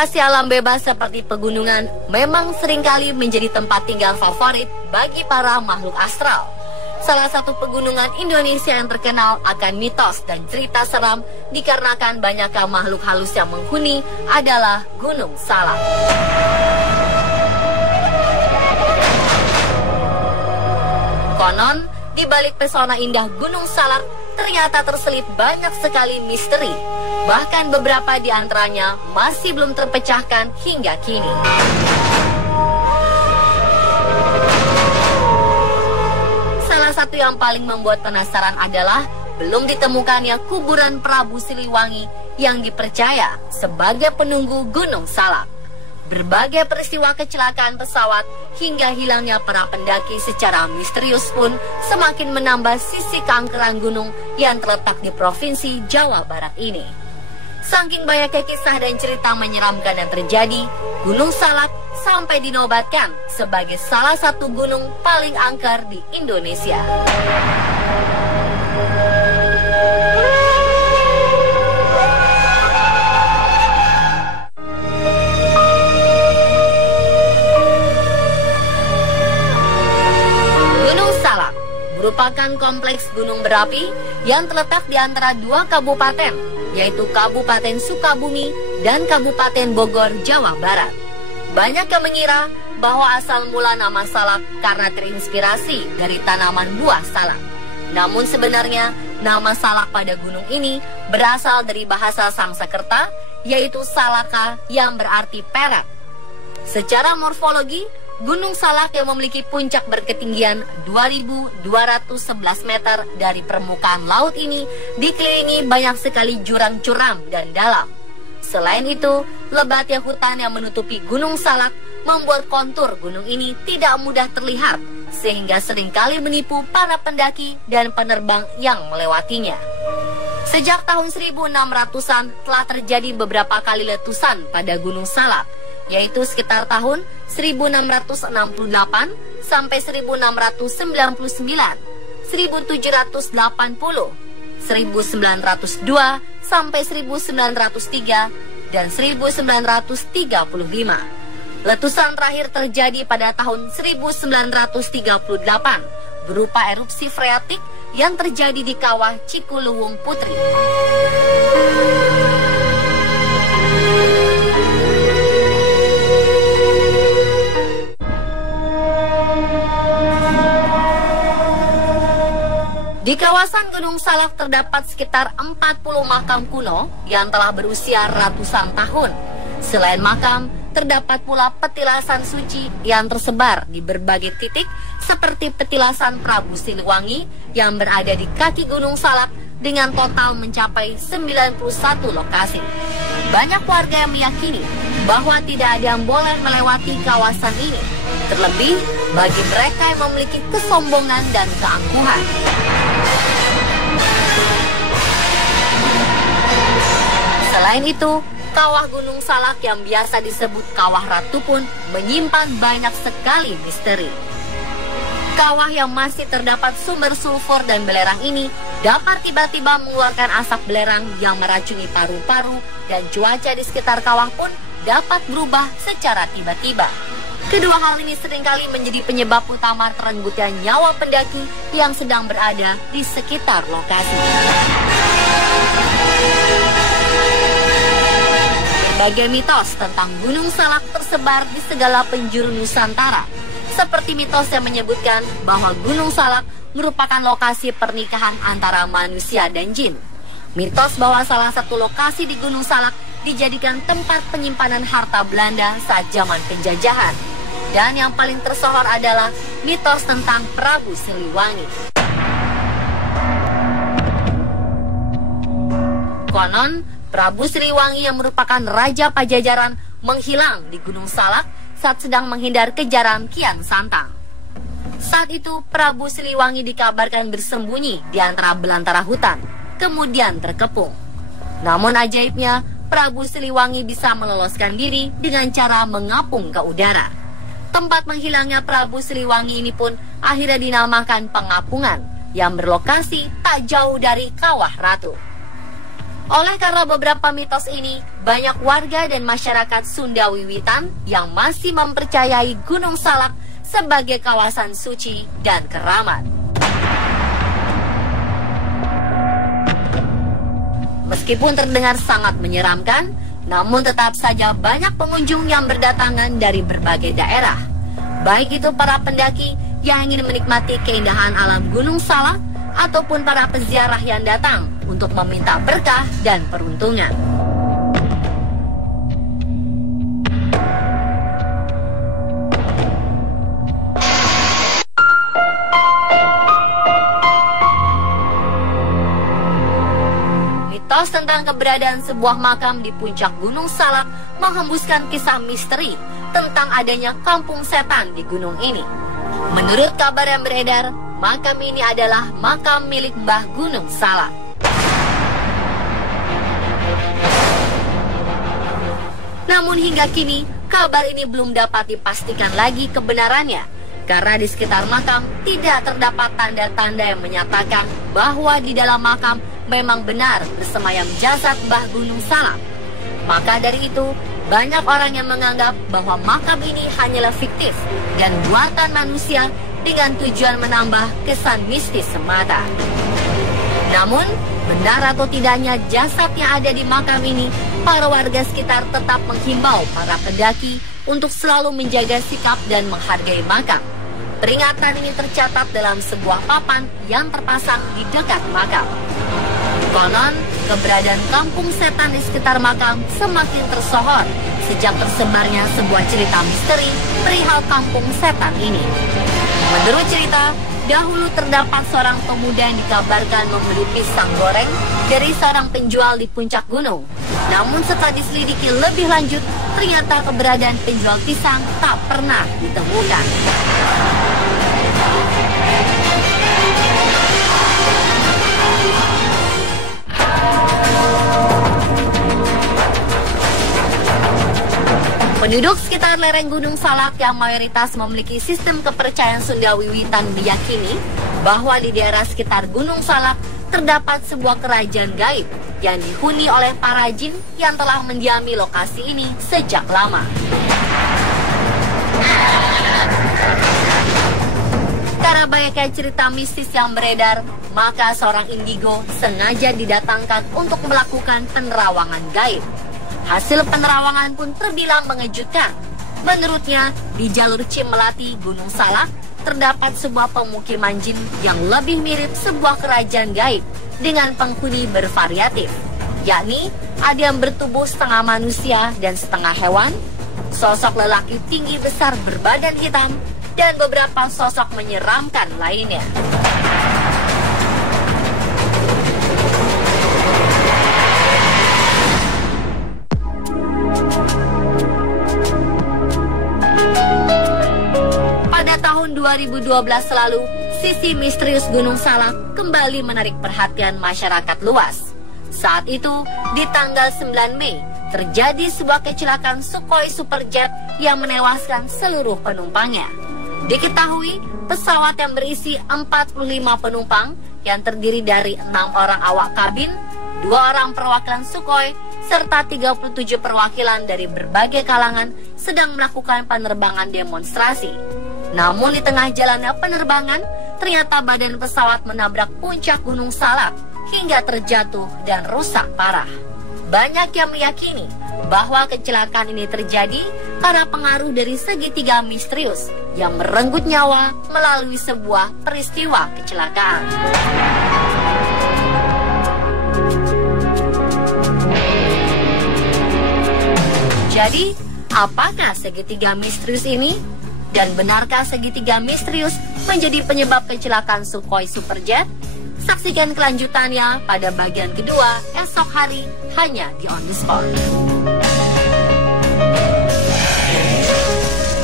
Lokasi alam bebas seperti pegunungan memang seringkali menjadi tempat tinggal favorit bagi para makhluk astral. Salah satu pegunungan Indonesia yang terkenal akan mitos dan cerita seram dikarenakan banyaknya makhluk halus yang menghuni adalah Gunung Salak. Konon, di balik pesona indah Gunung Salak ternyata terselip banyak sekali misteri. Bahkan beberapa di antaranya masih belum terpecahkan hingga kini. Salah satu yang paling membuat penasaran adalah belum ditemukannya kuburan Prabu Siliwangi yang dipercaya sebagai penunggu Gunung Salak. Berbagai peristiwa kecelakaan pesawat hingga hilangnya para pendaki secara misterius pun semakin menambah sisi keangkeran gunung yang terletak di Provinsi Jawa Barat ini. Saking banyaknya kisah dan cerita menyeramkan yang terjadi, Gunung Salak sampai dinobatkan sebagai salah satu gunung paling angker di Indonesia. Gunung Salak merupakan kompleks gunung berapi yang terletak di antara dua kabupaten, yaitu Kabupaten Sukabumi dan Kabupaten Bogor, Jawa Barat. Banyak yang mengira bahwa asal mula nama Salak karena terinspirasi dari tanaman buah salak. Namun sebenarnya nama Salak pada gunung ini berasal dari bahasa Sanskerta, yaitu Salaka yang berarti perak. Secara morfologi, Gunung Salak yang memiliki puncak berketinggian 2.211 meter dari permukaan laut ini dikelilingi banyak sekali jurang curam dan dalam. Selain itu, lebatnya hutan yang menutupi Gunung Salak membuat kontur gunung ini tidak mudah terlihat, sehingga seringkali menipu para pendaki dan penerbang yang melewatinya. Sejak tahun 1600-an telah terjadi beberapa kali letusan pada Gunung Salak, yaitu sekitar tahun 1668 sampai 1699, 1780, 1902 sampai 1903, dan 1935. Letusan terakhir terjadi pada tahun 1938 berupa erupsi freatik yang terjadi di kawah Cikuluwung Putri. Di kawasan Gunung Salak terdapat sekitar 40 makam kuno yang telah berusia ratusan tahun. Selain makam, terdapat pula petilasan suci yang tersebar di berbagai titik seperti petilasan Prabu Siliwangi yang berada di kaki Gunung Salak dengan total mencapai 91 lokasi. Banyak warga yang meyakini bahwa tidak ada yang boleh melewati kawasan ini, terlebih bagi mereka yang memiliki kesombongan dan keangkuhan. Selain itu, kawah Gunung Salak yang biasa disebut Kawah Ratu pun menyimpan banyak sekali misteri. Kawah yang masih terdapat sumber sulfur dan belerang ini dapat tiba-tiba mengeluarkan asap belerang yang meracuni paru-paru, dan cuaca di sekitar kawah pun dapat berubah secara tiba-tiba. Kedua hal ini seringkali menjadi penyebab utama terenggutnya nyawa pendaki yang sedang berada di sekitar lokasi. Berbagai mitos tentang Gunung Salak tersebar di segala penjuru Nusantara, seperti mitos yang menyebutkan bahwa Gunung Salak merupakan lokasi pernikahan antara manusia dan jin. Mitos bahwa salah satu lokasi di Gunung Salak dijadikan tempat penyimpanan harta Belanda saat zaman penjajahan. Dan yang paling tersohor adalah mitos tentang Prabu Siliwangi. Konon, Prabu Siliwangi yang merupakan Raja Pajajaran menghilang di Gunung Salak saat sedang menghindar kejaran Kian Santang. Saat itu, Prabu Siliwangi dikabarkan bersembunyi di antara belantara hutan, kemudian terkepung. Namun ajaibnya, Prabu Siliwangi bisa meloloskan diri dengan cara mengapung ke udara. Tempat menghilangnya Prabu Siliwangi ini pun akhirnya dinamakan Pengapungan, yang berlokasi tak jauh dari Kawah Ratu. Oleh karena beberapa mitos ini, banyak warga dan masyarakat Sunda Wiwitan yang masih mempercayai Gunung Salak sebagai kawasan suci dan keramat. Meskipun terdengar sangat menyeramkan, namun tetap saja banyak pengunjung yang berdatangan dari berbagai daerah. Baik itu para pendaki yang ingin menikmati keindahan alam Gunung Salak, ataupun para peziarah yang datang untuk meminta berkah dan peruntungan. Mitos tentang keberadaan sebuah makam di puncak Gunung Salak menghembuskan kisah misteri tentang adanya kampung setan di gunung ini. Menurut kabar yang beredar, makam ini adalah makam milik Mbah Gunung Salak. Namun hingga kini, kabar ini belum dapat dipastikan lagi kebenarannya, karena di sekitar makam tidak terdapat tanda-tanda yang menyatakan bahwa di dalam makam memang benar bersemayam jasad Mbah Gunung Salak. Maka dari itu, banyak orang yang menganggap bahwa makam ini hanyalah fiktif dan buatan manusia dengan tujuan menambah kesan mistis semata. Namun, benar atau tidaknya jasad yang ada di makam ini, para warga sekitar tetap menghimbau para pendaki untuk selalu menjaga sikap dan menghargai makam. Peringatan ini tercatat dalam sebuah papan yang terpasang di dekat makam. Konon, keberadaan kampung setan di sekitar makam semakin tersohor sejak tersebarnya sebuah cerita misteri perihal kampung setan ini. Menurut cerita, dahulu terdapat seorang pemuda yang dikabarkan membeli pisang goreng dari seorang penjual di puncak gunung. Namun setelah diselidiki lebih lanjut, ternyata keberadaan penjual pisang tak pernah ditemukan. Penduduk sekitar lereng Gunung Salak yang mayoritas memiliki sistem kepercayaan Sunda Wiwitan meyakini bahwa di daerah sekitar Gunung Salak terdapat sebuah kerajaan gaib yang dihuni oleh para jin yang telah mendiami lokasi ini sejak lama. Karena banyaknya cerita mistis yang beredar, maka seorang indigo sengaja didatangkan untuk melakukan penerawangan gaib. Hasil penerawangan pun terbilang mengejutkan. Menurutnya, di jalur Cimelati, Gunung Salak, terdapat sebuah pemukiman jin yang lebih mirip sebuah kerajaan gaib dengan penghuni bervariatif, yakni ada yang bertubuh setengah manusia dan setengah hewan, sosok lelaki tinggi besar berbadan hitam, dan beberapa sosok menyeramkan lainnya. Tahun 2012 lalu, sisi misterius Gunung Salak kembali menarik perhatian masyarakat luas. Saat itu, di tanggal 9 Mei, terjadi sebuah kecelakaan Sukhoi Superjet yang menewaskan seluruh penumpangnya. Diketahui, pesawat yang berisi 45 penumpang yang terdiri dari 6 orang awak kabin, 2 orang perwakilan Sukhoi, serta 37 perwakilan dari berbagai kalangan sedang melakukan penerbangan demonstrasi. Namun di tengah jalannya penerbangan, ternyata badan pesawat menabrak puncak Gunung Salak hingga terjatuh dan rusak parah. Banyak yang meyakini bahwa kecelakaan ini terjadi karena pengaruh dari segitiga misterius yang merenggut nyawa melalui sebuah peristiwa kecelakaan. Jadi, apakah segitiga misterius ini? Dan benarkah segitiga misterius menjadi penyebab kecelakaan Sukhoi Superjet? Saksikan kelanjutannya pada bagian kedua esok hari hanya di On The Spot.